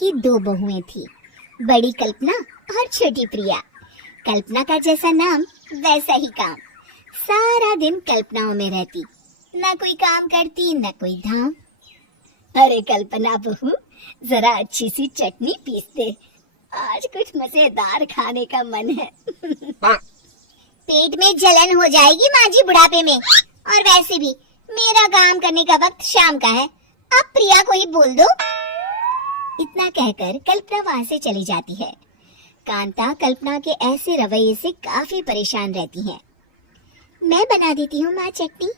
की दो बहुएं थी, बड़ी कल्पना और छोटी प्रिया। कल्पना का जैसा नाम वैसा ही काम। सारा दिन कल्पनाओं में रहती, न कोई काम करती न कोई धाम। अरे कल्पना बहू, जरा अच्छी सी चटनी पीस दे, आज कुछ मजेदार खाने का मन है। पेट में जलन हो जाएगी माँ जी बुढ़ापे में, और वैसे भी मेरा काम करने का वक्त शाम का है, अब प्रिया को ही बोल दो। इतना कहकर कल्पना वहाँ से चली जाती है। कांता कल्पना के ऐसे रवैये से काफी परेशान रहती है। मैं बना देती हूँ माँ चटनी,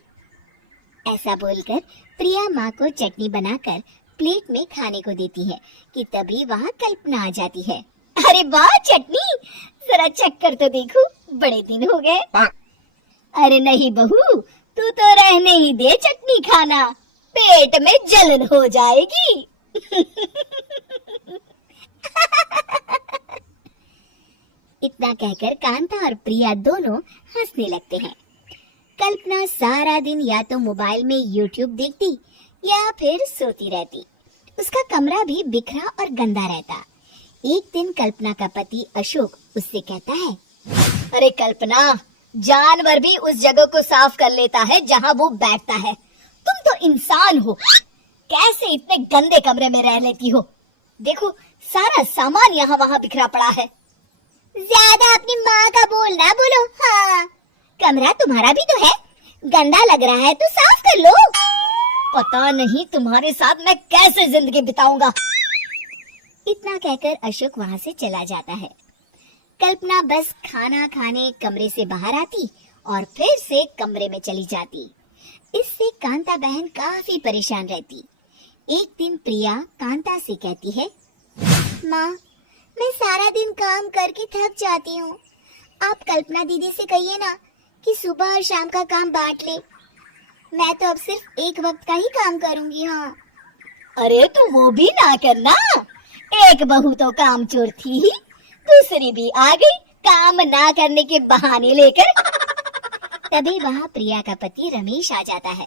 ऐसा बोलकर प्रिया माँ को चटनी बनाकर प्लेट में खाने को देती है कि तभी वहाँ कल्पना आ जाती है। अरे वाह चटनी, जरा चख कर तो देखो, बड़े दिन हो गए। अरे नहीं बहू, तू तो रहने ही दे चटनी खाना, पेट में जलन हो जाएगी। इतना कहकर कांता और प्रिया दोनों हंसने लगते हैं। कल्पना सारा दिन या तो मोबाइल में YouTube देखती या फिर सोती रहती। उसका कमरा भी बिखरा और गंदा रहता। एक दिन कल्पना का पति अशोक उससे कहता है, अरे कल्पना, जानवर भी उस जगह को साफ कर लेता है जहाँ वो बैठता है, तुम तो इंसान हो, कैसे इतने गंदे कमरे में रह लेती हो? देखो सारा सामान यहाँ वहाँ बिखरा पड़ा है। ज्यादा अपनी माँ का बोल ना बोलो। हाँ, कमरा तुम्हारा भी तो है, गंदा लग रहा है तो साफ कर लो। पता नहीं तुम्हारे साथ मैं कैसे जिंदगी बिताऊंगा। इतना कहकर अशोक वहाँ से चला जाता है। कल्पना बस खाना खाने कमरे से बाहर आती और फिर से कमरे में चली जाती। इससे कांता बहन काफी परेशान रहती। एक दिन प्रिया कांता से कहती है, माँ, मैं सारा दिन काम करके थक जाती हूँ, आप कल्पना दीदी से कहिए ना कि सुबह और शाम का काम बांट ले। मैं तो अब सिर्फ एक वक्त का ही काम करूँगी। हाँ। अरे तो वो भी ना करना, एक बहू तो काम चोर थी ही, दूसरी भी आ गई काम ना करने के बहाने लेकर। तभी वहाँ प्रिया का पति रमेश आ जाता है।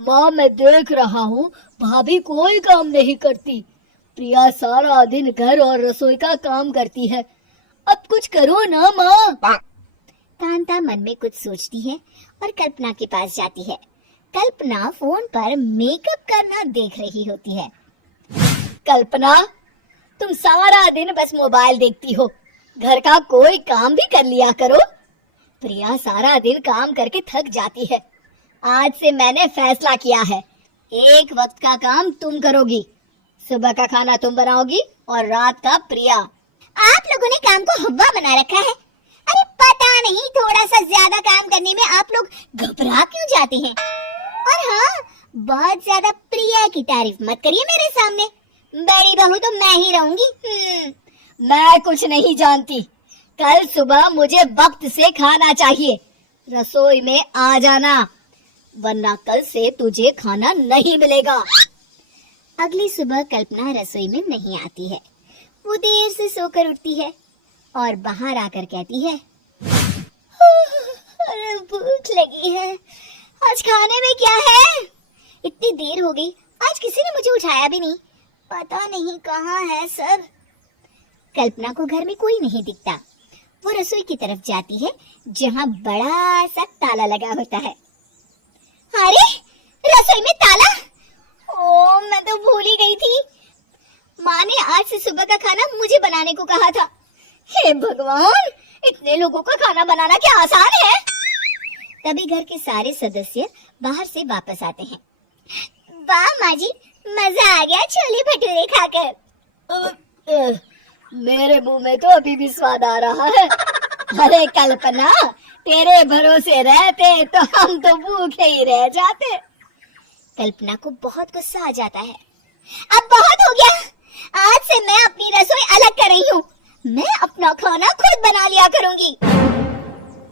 माँ, मैं देख रहा हूँ भाभी कोई काम नहीं करती, प्रिया सारा दिन घर और रसोई का काम करती है, अब कुछ करो ना माँ। कांता मन में कुछ सोचती है और कल्पना के पास जाती है। कल्पना फोन पर मेकअप करना देख रही होती है। कल्पना, तुम सारा दिन बस मोबाइल देखती हो, घर का कोई काम भी कर लिया करो। प्रिया सारा दिन काम करके थक जाती है, आज से मैंने फैसला किया है, एक वक्त का काम तुम करोगी, सुबह का खाना तुम बनाओगी और रात का प्रिया। आप लोगों ने काम को हवा बना रखा है। अरे पता नहीं थोड़ा सा ज्यादा काम करने में आप लोग घबरा क्यों जाते हैं। और हाँ, बहुत ज्यादा प्रिया की तारीफ मत करिए मेरे सामने, बड़ी बहू तो मैं ही रहूंगी। मैं कुछ नहीं जानती, कल सुबह मुझे वक्त से खाना चाहिए, रसोई में आ जाना, वरना कल से तुझे खाना नहीं मिलेगा। अगली सुबह कल्पना रसोई में नहीं आती है। वो देर से सोकर उठती है और बाहर आकर कहती है, अरे भूख लगी है, आज खाने में क्या है? इतनी देर हो गई, आज किसी ने मुझे उठाया भी नहीं, पता नहीं कहाँ है सब। कल्पना को घर में कोई नहीं दिखता। वो रसोई की तरफ जाती है जहाँ बड़ा सा ताला लगा होता है। अरे रसोई में ताला! ओ, मैं तो भूल ही गई थी। माँ ने आज से सुबह का खाना मुझे बनाने को कहा था। हे भगवान, इतने लोगों का खाना बनाना क्या आसान है? तभी घर के सारे सदस्य बाहर से वापस आते हैं। वाह माँ जी, मजा आ गया छोले भटूरे खाकर। मेरे मुंह में तो अभी भी स्वाद आ रहा है। अरे कल्पना, तेरे भरोसे रहते तो हम तो भूखे ही रह जाते। कल्पना को बहुत गुस्सा आ जाता है। अब बहुत हो गया, आज से मैं अपनी रसोई अलग कर रही हूँ, मैं अपना खाना खुद बना लिया करूँगी।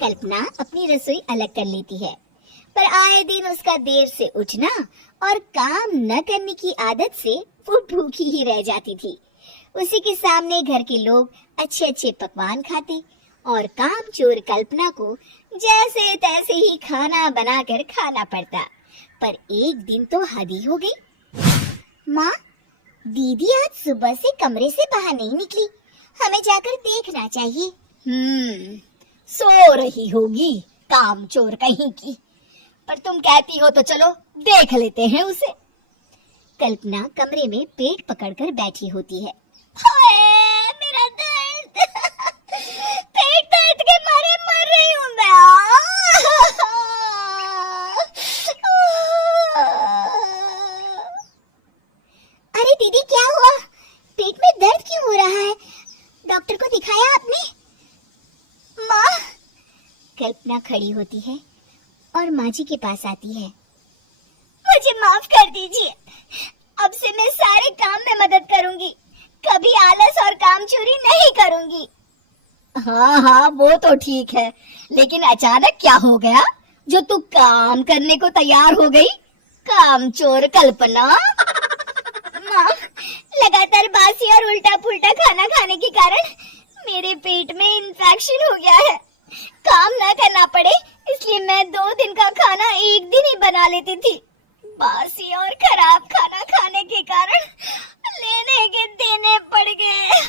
कल्पना अपनी रसोई अलग कर लेती है, पर आए दिन उसका देर से उठना और काम न करने की आदत से वो भूखी ही रह जाती थी। उसी के सामने घर के लोग अच्छे अच्छे पकवान खाते और कामचोर कल्पना को जैसे तैसे ही खाना बनाकर खाना पड़ता। पर एक दिन तो हद ही हो गई। माँ, दीदी आज सुबह से कमरे से बाहर नहीं निकली, हमें जाकर देखना चाहिए। सो रही होगी कामचोर कहीं की, पर तुम कहती हो तो चलो देख लेते हैं उसे। कल्पना कमरे में पेट पकड़कर बैठी होती है। हाय मेरा दर्द पेट दर्द के मारे मर रही हूँ मैं। अरे दीदी क्या हुआ, पेट में दर्द क्यों हो रहा है? डॉक्टर को दिखाया आपने? माँ। कल्पना खड़ी होती है और माँ जी के पास आती है। मुझे माफ कर दीजिए, अब से मैं सारे काम में मदद करूंगी, कभी आलस और काम चोरी नहीं करूंगी। हाँ वो तो ठीक है, लेकिन अचानक क्या हो गया जो तू काम करने को तैयार हो गई? कामचोर कल्पना। माँ, लगातार बासी और उल्टा पुल्टा खाना खाने के कारण मेरे पेट में इन्फेक्शन हो गया है। काम न करना पड़े इसलिए मैं 2 दिन का खाना एक दिन ही बना लेती थी। बासी और खराब खाना खाने के कारण लेने के देने पड़ गए।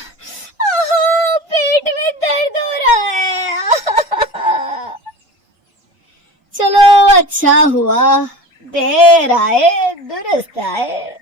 पेट में दर्द हो रहा है। चलो अच्छा हुआ, देर आए दुरुस्त आए।